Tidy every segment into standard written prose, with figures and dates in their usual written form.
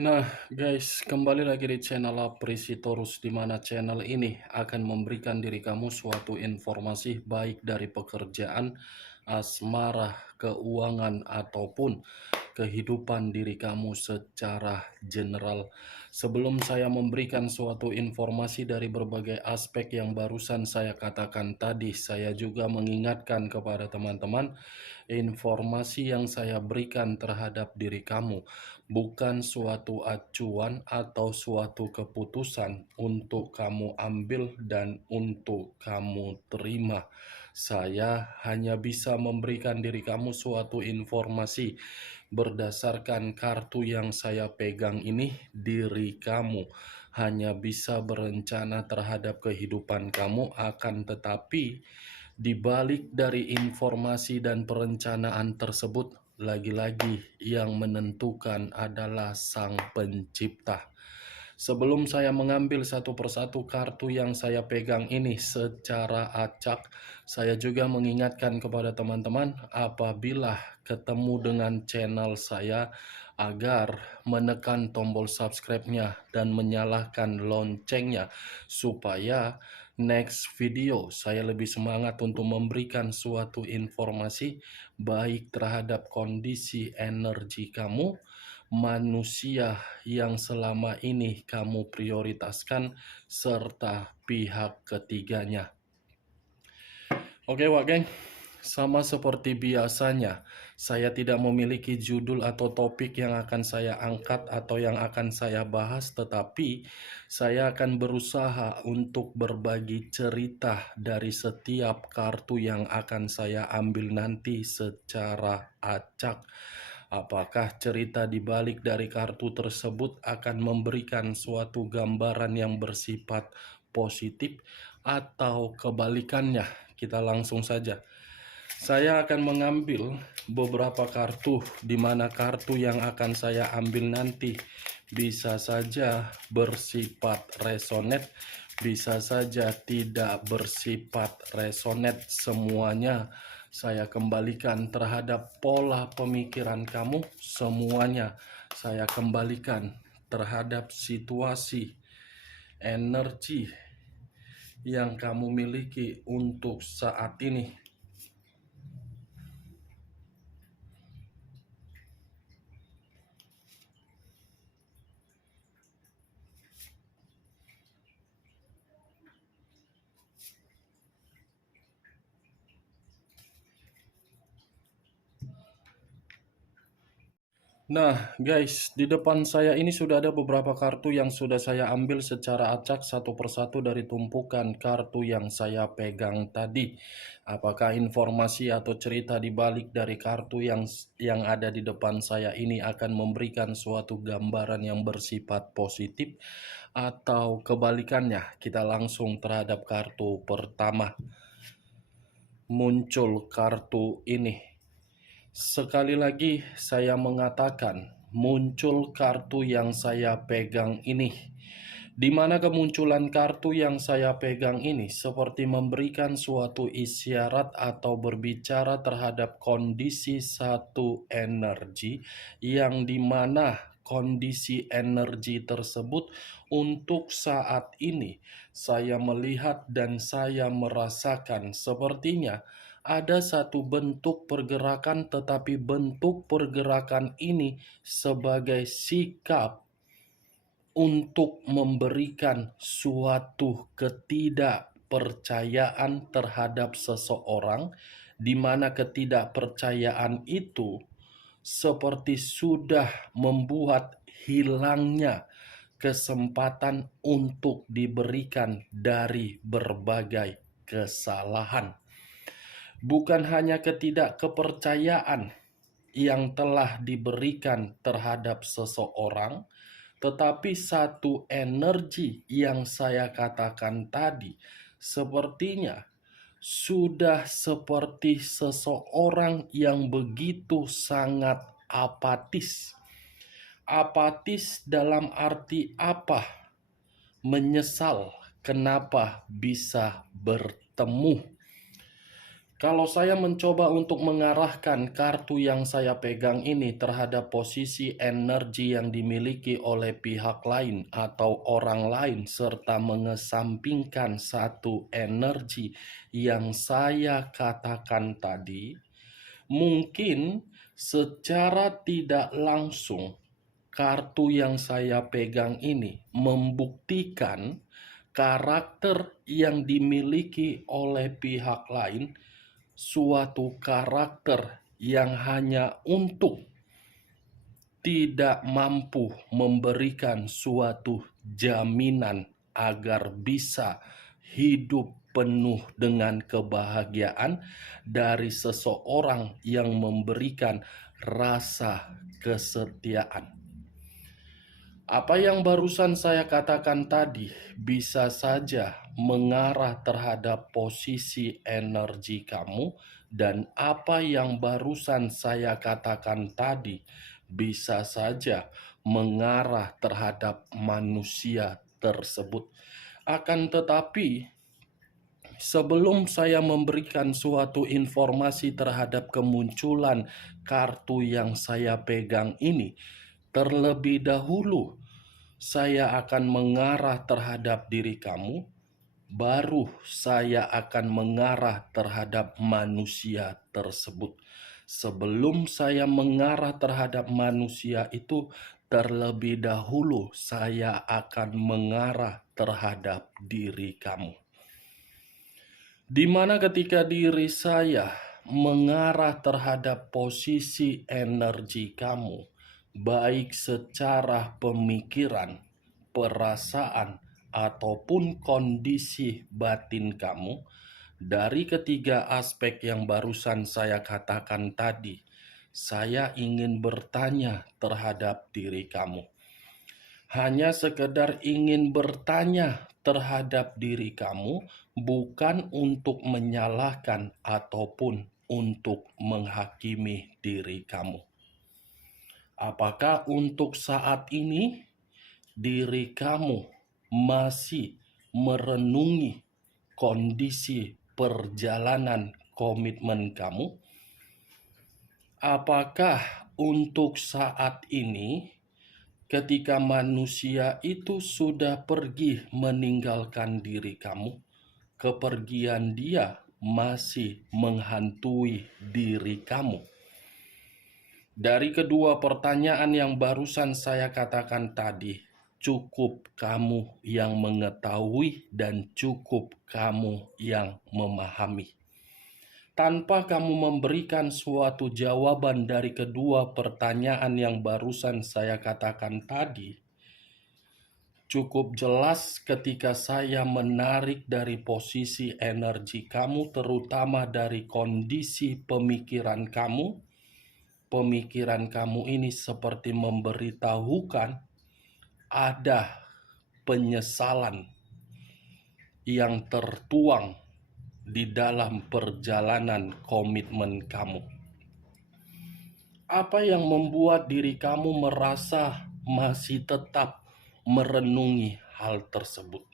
Nah, guys, kembali lagi di channel Aprisitorus, di mana channel ini akan memberikan diri kamu suatu informasi baik dari pekerjaan, asmara, keuangan, ataupun kehidupan diri kamu secara general. Sebelum saya memberikan suatu informasi dari berbagai aspek yang barusan saya katakan tadi, saya juga mengingatkan kepada teman-teman, informasi yang saya berikan terhadap diri kamu bukan suatu acuan atau suatu keputusan untuk kamu ambil dan untuk kamu terima. Saya hanya bisa memberikan diri kamu suatu informasi berdasarkan kartu yang saya pegang ini. Diri kamu hanya bisa berencana terhadap kehidupan kamu, akan tetapi di balik dari informasi dan perencanaan tersebut, lagi-lagi yang menentukan adalah Sang Pencipta. Sebelum saya mengambil satu persatu kartu yang saya pegang ini secara acak, saya juga mengingatkan kepada teman-teman apabila ketemu dengan channel saya agar menekan tombol subscribe-nya dan menyalakan loncengnya supaya next video saya lebih semangat untuk memberikan suatu informasi baik terhadap kondisi energi kamu, manusia yang selama ini kamu prioritaskan, serta pihak ketiganya. Oke, Wak Geng, sama seperti biasanya, saya tidak memiliki judul atau topik yang akan saya angkat atau yang akan saya bahas, tetapi saya akan berusaha untuk berbagi cerita dari setiap kartu yang akan saya ambil nanti secara acak. Apakah cerita di balik dari kartu tersebut akan memberikan suatu gambaran yang bersifat positif atau kebalikannya? Kita langsung saja. Saya akan mengambil beberapa kartu, di mana kartu yang akan saya ambil nanti bisa saja bersifat resonate, bisa saja tidak bersifat resonate. Semuanya saya kembalikan terhadap pola pemikiran kamu, semuanya saya kembalikan terhadap situasi, energi yang kamu miliki untuk saat ini. Nah, guys, di depan saya ini sudah ada beberapa kartu yang sudah saya ambil secara acak satu persatu dari tumpukan kartu yang saya pegang tadi. Apakah informasi atau cerita di balik dari kartu yang ada di depan saya ini akan memberikan suatu gambaran yang bersifat positif atau kebalikannya? Kita langsung terhadap kartu pertama. Muncul kartu ini. Sekali lagi saya mengatakan, muncul kartu yang saya pegang ini. Di mana kemunculan kartu yang saya pegang ini seperti memberikan suatu isyarat atau berbicara terhadap kondisi satu energi, yang dimana kondisi energi tersebut untuk saat ini saya melihat dan saya merasakan sepertinya ada satu bentuk pergerakan, tetapi bentuk pergerakan ini sebagai sikap untuk memberikan suatu ketidakpercayaan terhadap seseorang, di mana ketidakpercayaan itu seperti sudah membuat hilangnya kesempatan untuk diberikan dari berbagai kesalahan. Bukan hanya ketidakkepercayaan yang telah diberikan terhadap seseorang, tetapi satu energi yang saya katakan tadi sepertinya sudah seperti seseorang yang begitu sangat apatis. Apatis dalam arti apa? Menyesal kenapa bisa bertemu Kalau saya mencoba untuk mengarahkan kartu yang saya pegang ini terhadap posisi energi yang dimiliki oleh pihak lain atau orang lain, serta mengesampingkan satu energi yang saya katakan tadi, mungkin secara tidak langsung kartu yang saya pegang ini membuktikan karakter yang dimiliki oleh pihak lain, suatu karakter yang hanya untuk tidak mampu memberikan suatu jaminan agar bisa hidup penuh dengan kebahagiaan dari seseorang yang memberikan rasa kesetiaan. Apa yang barusan saya katakan tadi bisa saja mengarah terhadap posisi energi kamu, dan apa yang barusan saya katakan tadi bisa saja mengarah terhadap manusia tersebut. Akan tetapi, sebelum saya memberikan suatu informasi terhadap kemunculan kartu yang saya pegang ini, terlebih dahulu saya akan mengarah terhadap diri kamu, baru saya akan mengarah terhadap manusia tersebut. Sebelum saya mengarah terhadap manusia itu, terlebih dahulu saya akan mengarah terhadap diri kamu. Di mana ketika diri saya mengarah terhadap posisi energi kamu, baik secara pemikiran, perasaan, ataupun kondisi batin kamu, dari ketiga aspek yang barusan saya katakan tadi, saya ingin bertanya terhadap diri kamu. Hanya sekedar ingin bertanya terhadap diri kamu, bukan untuk menyalahkan ataupun untuk menghakimi diri kamu. Apakah untuk saat ini diri kamu masih merenungi kondisi perjalanan komitmen kamu? Apakah untuk saat ini, ketika manusia itu sudah pergi meninggalkan diri kamu, kepergian dia masih menghantui diri kamu? Dari kedua pertanyaan yang barusan saya katakan tadi, cukup kamu yang mengetahui dan cukup kamu yang memahami. Tanpa kamu memberikan suatu jawaban dari kedua pertanyaan yang barusan saya katakan tadi, cukup jelas ketika saya menarik dari posisi energi kamu, terutama dari kondisi pemikiran kamu. Pemikiran kamu ini seperti memberitahukan ada penyesalan yang tertuang di dalam perjalanan komitmen kamu. Apa yang membuat diri kamu merasa masih tetap merenungi hal tersebut?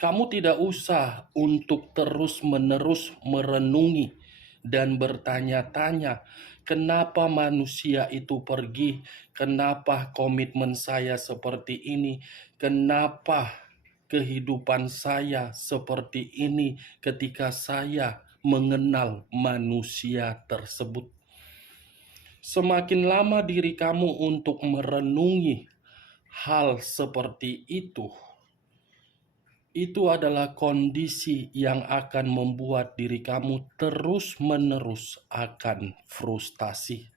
Kamu tidak usah untuk terus-menerus merenungi dan bertanya-tanya, kenapa manusia itu pergi? Kenapa komitmen saya seperti ini? Kenapa kehidupan saya seperti ini ketika saya mengenal manusia tersebut? Semakin lama diri kamu untuk merenungi hal seperti itu adalah kondisi yang akan membuat diri kamu terus-menerus akan frustasi.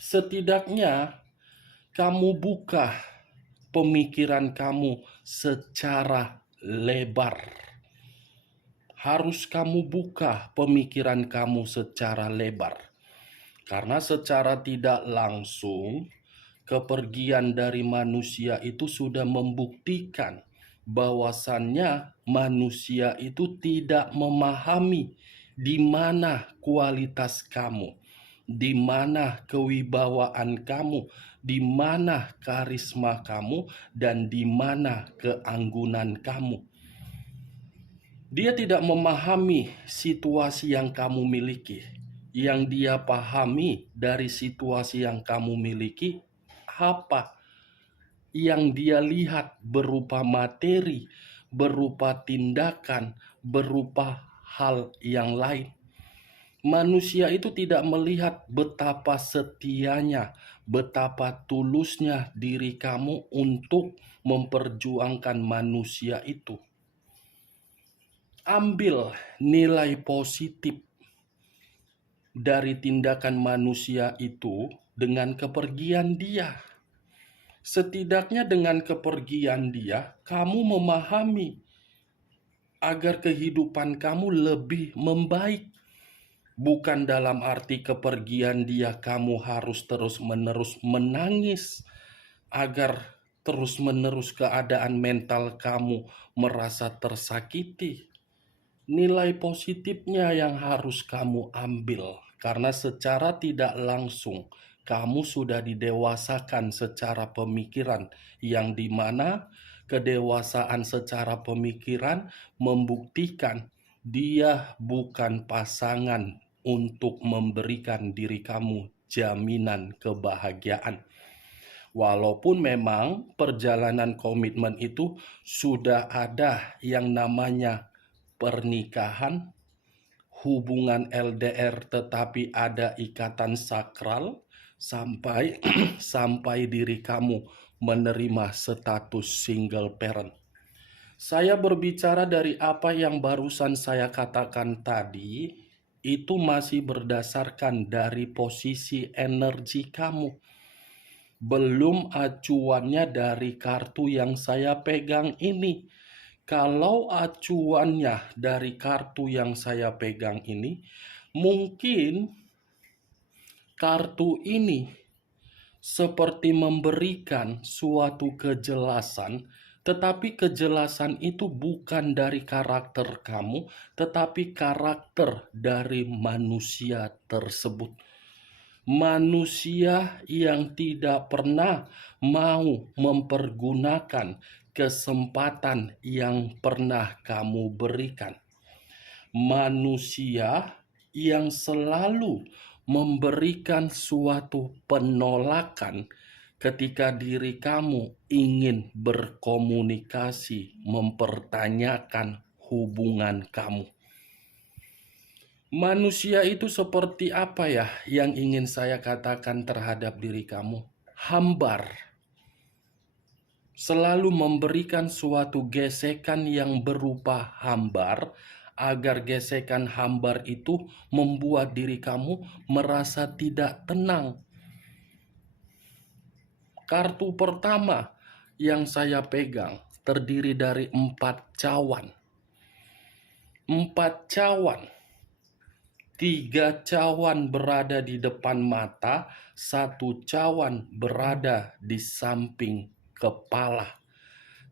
Setidaknya kamu buka pemikiran kamu secara lebar. Harus kamu buka pemikiran kamu secara lebar. Karena secara tidak langsung, kepergian dari manusia itu sudah membuktikan bahwasannya manusia itu tidak memahami di mana kualitas kamu, di mana kewibawaan kamu, di mana karisma kamu, dan di mana keanggunan kamu. Dia tidak memahami situasi yang kamu miliki. Yang dia pahami dari situasi yang kamu miliki, apa yang dia lihat berupa materi, berupa tindakan, berupa hal yang lain. Manusia itu tidak melihat betapa setianya, betapa tulusnya diri kamu untuk memperjuangkan manusia itu. Ambil nilai positif dari tindakan manusia itu dengan kepergian dia. Setidaknya dengan kepergian dia, kamu memahami agar kehidupan kamu lebih membaik. Bukan dalam arti kepergian dia kamu harus terus-menerus menangis agar terus-menerus keadaan mental kamu merasa tersakiti. Nilai positifnya yang harus kamu ambil, karena secara tidak langsung kamu sudah didewasakan secara pemikiran, yang dimana kedewasaan secara pemikiran membuktikan dia bukan pasangan untuk memberikan diri kamu jaminan kebahagiaan. Walaupun memang perjalanan komitmen itu sudah ada yang namanya pernikahan, hubungan LDR, tetapi ada ikatan sakral sampai sampai diri kamu menerima status single parent. Saya berbicara dari apa yang barusan saya katakan tadi, itu masih berdasarkan dari posisi energi kamu. Belum acuannya dari kartu yang saya pegang ini. Kalau acuannya dari kartu yang saya pegang ini, mungkin kartu ini seperti memberikan suatu kejelasan, tetapi kejelasan itu bukan dari karakter kamu, tetapi karakter dari manusia tersebut. Manusia yang tidak pernah mau mempergunakan kesempatan yang pernah kamu berikan. Manusia yang selalu memberikan suatu penolakan ketika diri kamu ingin berkomunikasi, mempertanyakan hubungan kamu. Manusia itu seperti apa ya yang ingin saya katakan terhadap diri kamu? Hambar. Selalu memberikan suatu gesekan yang berupa hambar, agar gesekan hambar itu membuat diri kamu merasa tidak tenang. Kartu pertama yang saya pegang terdiri dari 4 cawan. 4 cawan. 3 cawan berada di depan mata, 1 cawan berada di samping kepala.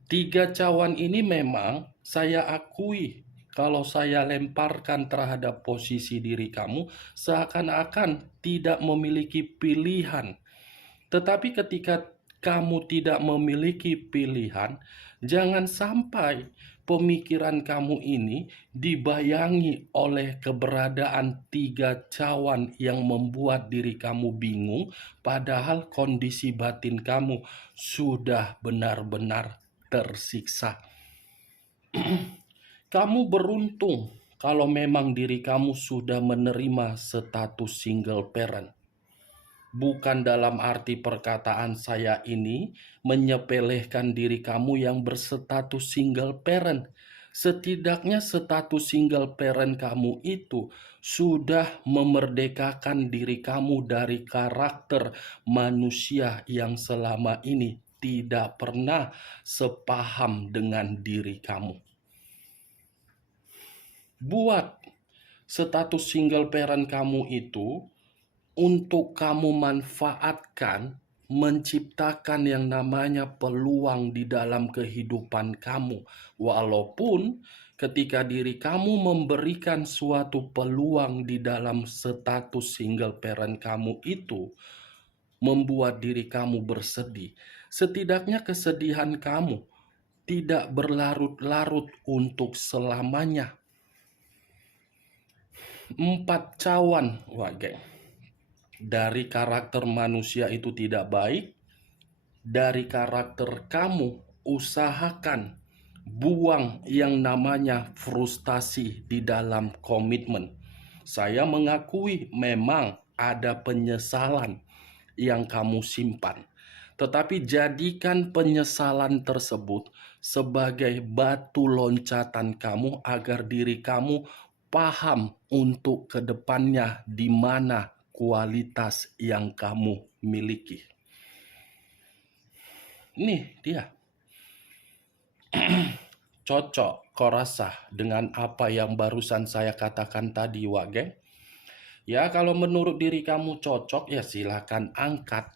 3 cawan ini memang saya akui, kalau saya lemparkan terhadap posisi diri kamu, seakan-akan tidak memiliki pilihan. Tetapi ketika kamu tidak memiliki pilihan, jangan sampai pemikiran kamu ini dibayangi oleh keberadaan 3 cawan yang membuat diri kamu bingung, padahal kondisi batin kamu sudah benar-benar tersiksa. Kamu beruntung kalau memang diri kamu sudah menerima status single parent. Bukan dalam arti perkataan saya ini menyepelekan diri kamu yang berstatus single parent. Setidaknya status single parent kamu itu sudah memerdekakan diri kamu dari karakter manusia yang selama ini tidak pernah sepaham dengan diri kamu. Buat status single parent kamu itu untuk kamu manfaatkan, menciptakan yang namanya peluang di dalam kehidupan kamu. Walaupun ketika diri kamu memberikan suatu peluang di dalam status single parent kamu itu membuat diri kamu bersedih, setidaknya kesedihan kamu tidak berlarut-larut untuk selamanya. 4 cawan, wah geng, dari karakter manusia itu tidak baik, dari karakter kamu, usahakan buang yang namanya frustasi di dalam komitmen. Saya mengakui memang ada penyesalan yang kamu simpan, tetapi jadikan penyesalan tersebut sebagai batu loncatan kamu agar diri kamu paham untuk kedepannya di mana kualitas yang kamu miliki. Nih dia. Cocok kau rasa dengan apa yang barusan saya katakan tadi, Wage? Ya, kalau menurut diri kamu cocok, ya silakan angkat.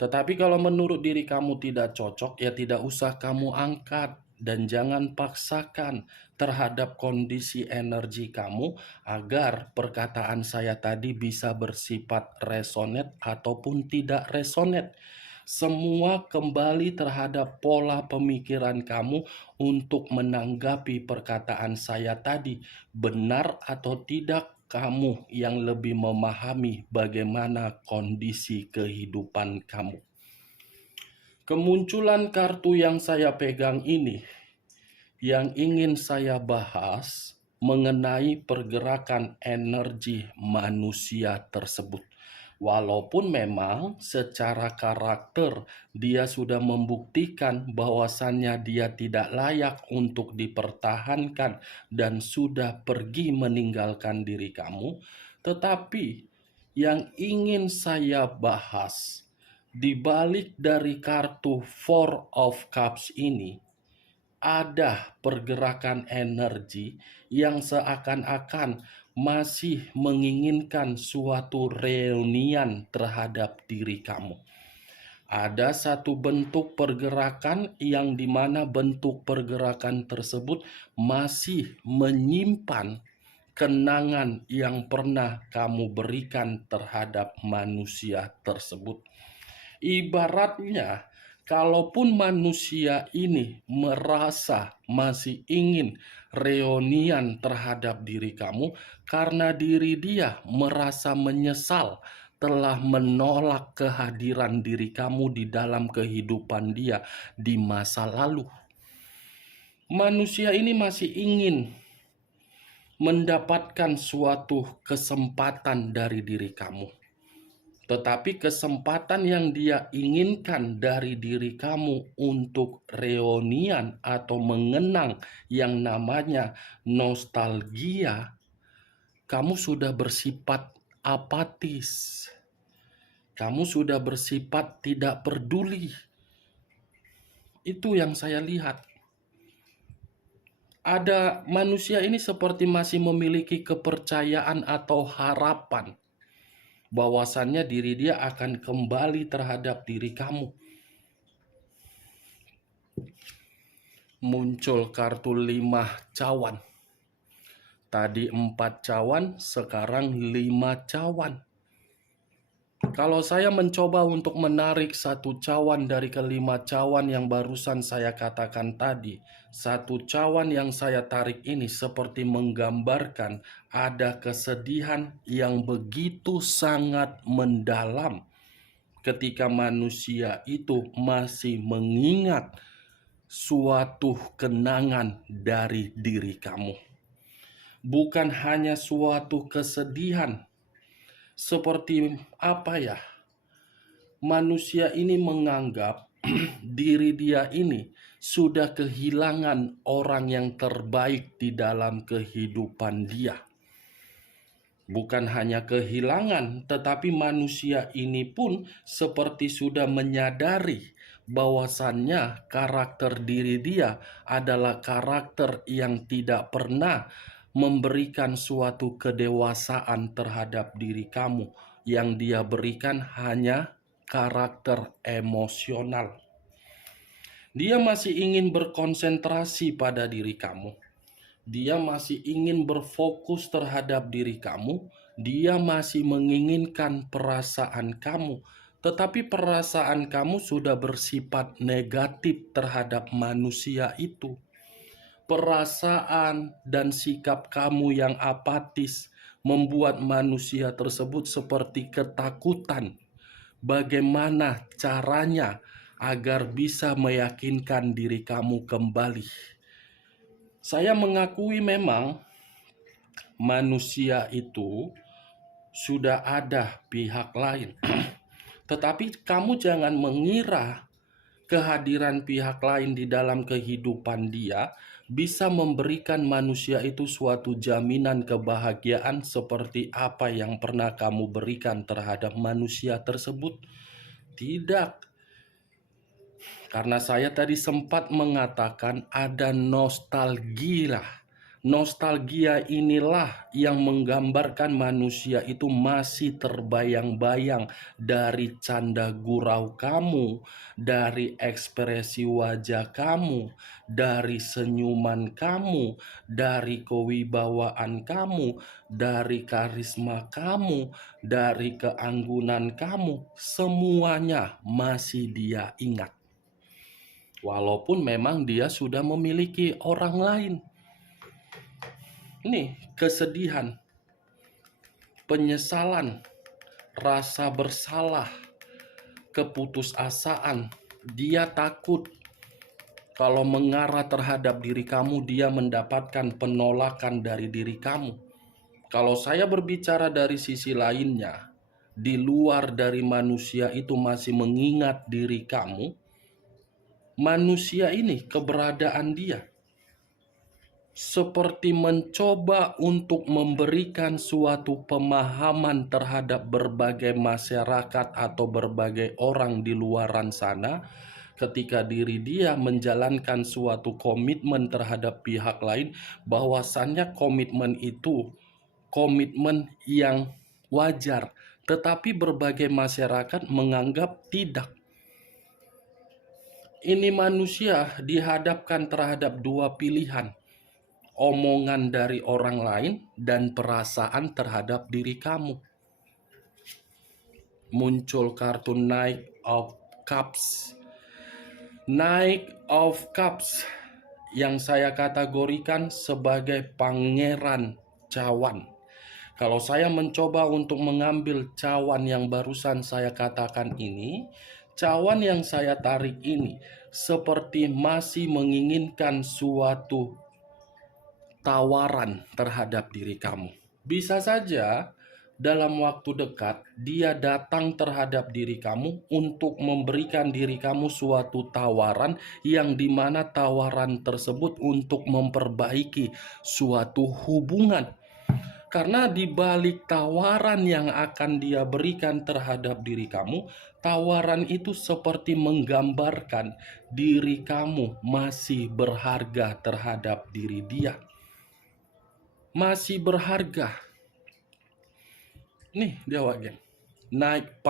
Tetapi kalau menurut diri kamu tidak cocok, ya tidak usah kamu angkat. Dan jangan paksakan terhadap kondisi energi kamu agar perkataan saya tadi bisa bersifat resonate ataupun tidak resonate. Semua kembali terhadap pola pemikiran kamu untuk menanggapi perkataan saya tadi. Benar atau tidak, kamu yang lebih memahami bagaimana kondisi kehidupan kamu. Kemunculan kartu yang saya pegang ini, yang ingin saya bahas mengenai pergerakan energi manusia tersebut. Walaupun memang secara karakter dia sudah membuktikan bahwasannya dia tidak layak untuk dipertahankan dan sudah pergi meninggalkan diri kamu, tetapi yang ingin saya bahas di balik dari kartu Four of Cups ini ada pergerakan energi yang seakan-akan masih menginginkan suatu reunian terhadap diri kamu. Ada satu bentuk pergerakan yang dimana bentuk pergerakan tersebut masih menyimpan kenangan yang pernah kamu berikan terhadap manusia tersebut. Ibaratnya, kalaupun manusia ini merasa masih ingin reunian terhadap diri kamu karena diri dia merasa menyesal telah menolak kehadiran diri kamu di dalam kehidupan dia di masa lalu. Manusia ini masih ingin mendapatkan suatu kesempatan dari diri kamu. Tetapi kesempatan yang dia inginkan dari diri kamu untuk reunian atau mengenang yang namanya nostalgia, kamu sudah bersifat apatis. Kamu sudah bersifat tidak peduli. Itu yang saya lihat. Ada manusia ini seperti masih memiliki kepercayaan atau harapan bahwasannya diri dia akan kembali terhadap diri kamu. Muncul kartu 5 cawan. Tadi 4 cawan, sekarang 5 cawan. Kalau saya mencoba untuk menarik satu cawan dari kelima cawan yang barusan saya katakan tadi, satu cawan yang saya tarik ini seperti menggambarkan ada kesedihan yang begitu sangat mendalam ketika manusia itu masih mengingat suatu kenangan dari diri kamu. Bukan hanya suatu kesedihan, seperti apa ya? Manusia ini menganggap diri dia ini sudah kehilangan orang yang terbaik di dalam kehidupan dia. Bukan hanya kehilangan, tetapi manusia ini pun seperti sudah menyadari bahwasannya karakter diri dia adalah karakter yang tidak pernah memberikan suatu kedewasaan terhadap diri kamu. Yang dia berikan hanya karakter emosional. Dia masih ingin berkonsentrasi pada diri kamu. Dia masih ingin berfokus terhadap diri kamu. Dia masih menginginkan perasaan kamu. tetapi perasaan kamu sudah bersifat negatif terhadap manusia itu. Perasaan dan sikap kamu yang apatis membuat manusia tersebut seperti ketakutan. Bagaimana caranya agar bisa meyakinkan diri kamu kembali? Saya mengakui memang manusia itu sudah ada pihak lain. Tetapi kamu jangan mengira kehadiran pihak lain di dalam kehidupan dia bisa memberikan manusia itu suatu jaminan kebahagiaan seperti apa yang pernah kamu berikan terhadap manusia tersebut. Tidak. Karena saya tadi sempat mengatakan ada nostalgia. Nostalgia inilah yang menggambarkan manusia itu masih terbayang-bayang dari canda gurau kamu, dari ekspresi wajah kamu, dari senyuman kamu, dari kewibawaan kamu, dari karisma kamu, dari keanggunan kamu. Semuanya masih dia ingat. Walaupun memang dia sudah memiliki orang lain. Nih, kesedihan, penyesalan, rasa bersalah, keputusasaan. Dia takut kalau mengarah terhadap diri kamu, dia mendapatkan penolakan dari diri kamu. Kalau saya berbicara dari sisi lainnya, di luar dari manusia itu masih mengingat diri kamu, manusia ini, keberadaan dia seperti mencoba untuk memberikan suatu pemahaman terhadap berbagai masyarakat atau berbagai orang di luaran sana, ketika diri dia menjalankan suatu komitmen terhadap pihak lain, bahwasannya komitmen itu komitmen yang wajar, tetapi berbagai masyarakat menganggap tidak. Ini manusia dihadapkan terhadap dua pilihan, omongan dari orang lain dan perasaan terhadap diri kamu. Muncul kartu Knight of Cups. Knight of Cups yang saya kategorikan sebagai pangeran cawan. Kalau saya mencoba untuk mengambil cawan yang barusan saya katakan ini, cawan yang saya tarik ini seperti masih menginginkan suatu tawaran terhadap diri kamu. Bisa saja dalam waktu dekat dia datang terhadap diri kamu untuk memberikan diri kamu suatu tawaran yang dimana tawaran tersebut untuk memperbaiki suatu hubungan. Karena di balik tawaran yang akan dia berikan terhadap diri kamu, tawaran itu seperti menggambarkan diri kamu masih berharga terhadap diri dia. Masih berharga. Nih dia wagen. Naik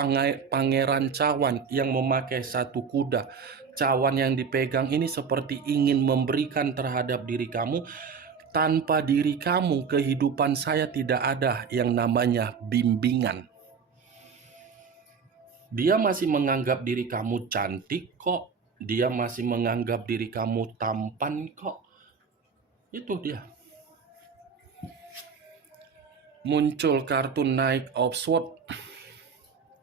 pangeran cawan yang memakai satu kuda. Cawan yang dipegang ini seperti ingin memberikan terhadap diri kamu, tanpa diri kamu kehidupan saya tidak ada yang namanya bimbingan. Dia masih menganggap diri kamu cantik kok. Dia masih menganggap diri kamu tampan kok. Itu dia. Muncul kartu Knight of Swords.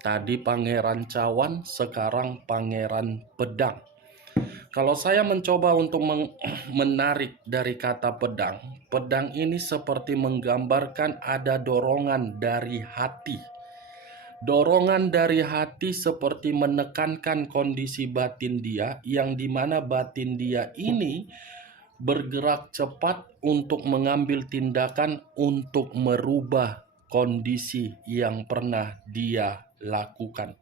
Tadi pangeran cawan, sekarang pangeran pedang. Kalau saya mencoba untuk menarik dari kata pedang, pedang ini seperti menggambarkan ada dorongan dari hati. Dorongan dari hati seperti menekankan kondisi batin dia, yang dimana batin dia ini bergerak cepat untuk mengambil tindakan untuk merubah kondisi yang pernah dia lakukan.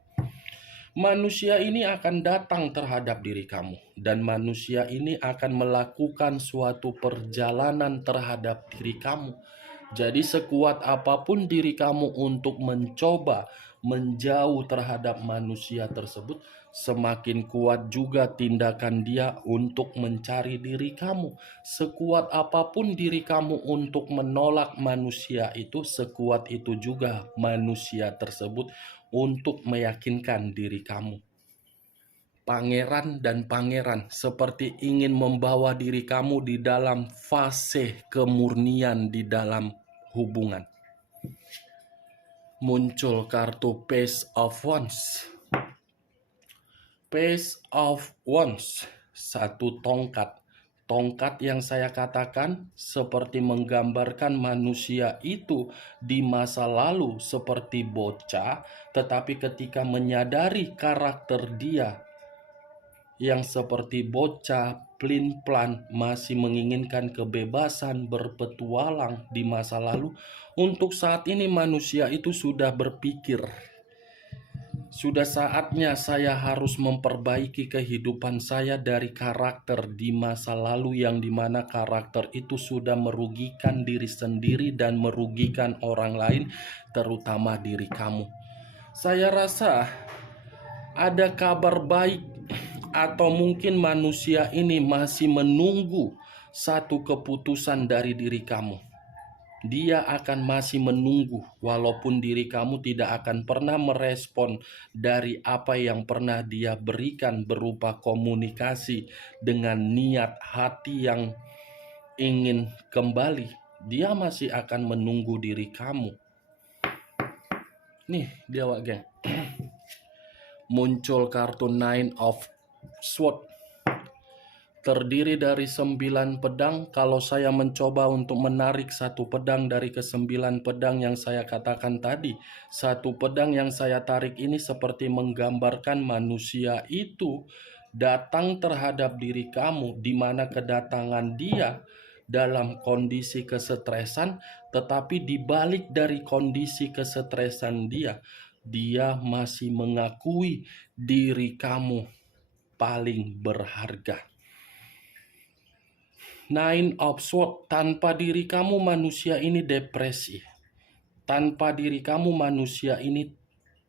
Manusia ini akan datang terhadap diri kamu, dan manusia ini akan melakukan suatu perjalanan terhadap diri kamu. Jadi sekuat apapun diri kamu untuk mencoba menjauh terhadap manusia tersebut, semakin kuat juga tindakan dia untuk mencari diri kamu. Sekuat apapun diri kamu untuk menolak manusia itu, sekuat itu juga manusia tersebut untuk meyakinkan diri kamu. Pangeran dan pangeran seperti ingin membawa diri kamu di dalam fase kemurnian di dalam hubungan. Muncul kartu Page of Wands. Page of Wands, satu tongkat. Tongkat yang saya katakan seperti menggambarkan manusia itu di masa lalu seperti bocah, tetapi ketika menyadari karakter dia yang seperti bocah, plin-plan, masih menginginkan kebebasan berpetualang di masa lalu, untuk saat ini manusia itu sudah berpikir, sudah saatnya saya harus memperbaiki kehidupan saya dari karakter di masa lalu yang dimana karakter itu sudah merugikan diri sendiri dan merugikan orang lain, terutama diri kamu. Saya rasa ada kabar baik, atau mungkin manusia ini masih menunggu satu keputusan dari diri kamu. Dia akan masih menunggu, walaupun diri kamu tidak akan pernah merespon dari apa yang pernah dia berikan berupa komunikasi dengan niat hati yang ingin kembali. Dia masih akan menunggu diri kamu. Nih dia, Wak Geng. Muncul kartu Nine of Swords. Terdiri dari 9 pedang. Kalau saya mencoba untuk menarik satu pedang dari ke-9 pedang yang saya katakan tadi, satu pedang yang saya tarik ini seperti menggambarkan manusia itu datang terhadap diri kamu, di mana kedatangan dia dalam kondisi kesetresan, tetapi dibalik dari kondisi kesetresan dia, dia masih mengakui diri kamu paling berharga. Nine of Swords, tanpa diri kamu manusia ini depresi. Tanpa diri kamu manusia ini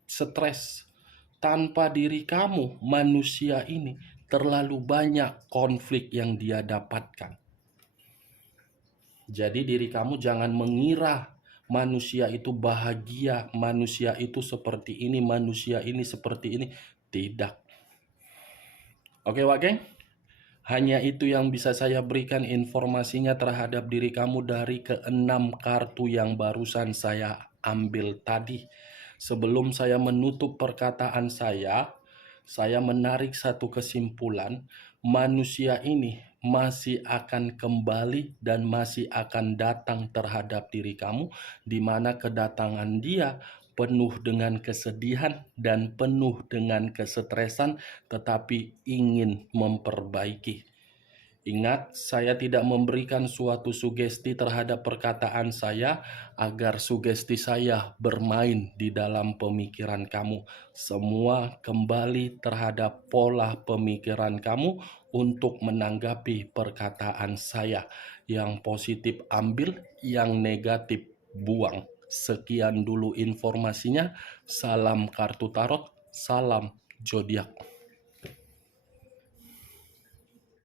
stres. Tanpa diri kamu manusia ini terlalu banyak konflik yang dia dapatkan. Jadi diri kamu jangan mengira manusia itu bahagia, manusia itu seperti ini, manusia ini seperti ini. Tidak. Oke, Wak Geng? Hanya itu yang bisa saya berikan informasinya terhadap diri kamu dari ke-6 kartu yang barusan saya ambil tadi. Sebelum saya menutup perkataan saya menarik satu kesimpulan. Manusia ini masih akan kembali dan masih akan datang terhadap diri kamu, di mana kedatangan dia penuh dengan kesedihan dan penuh dengan kesetresan, tetapi ingin memperbaiki. Ingat, saya tidak memberikan suatu sugesti terhadap perkataan saya agar sugesti saya bermain di dalam pemikiran kamu. Semua kembali terhadap pola pemikiran kamu untuk menanggapi perkataan saya. Yang positif ambil, yang negatif buang. Sekian dulu informasinya. Salam kartu tarot, salam zodiak.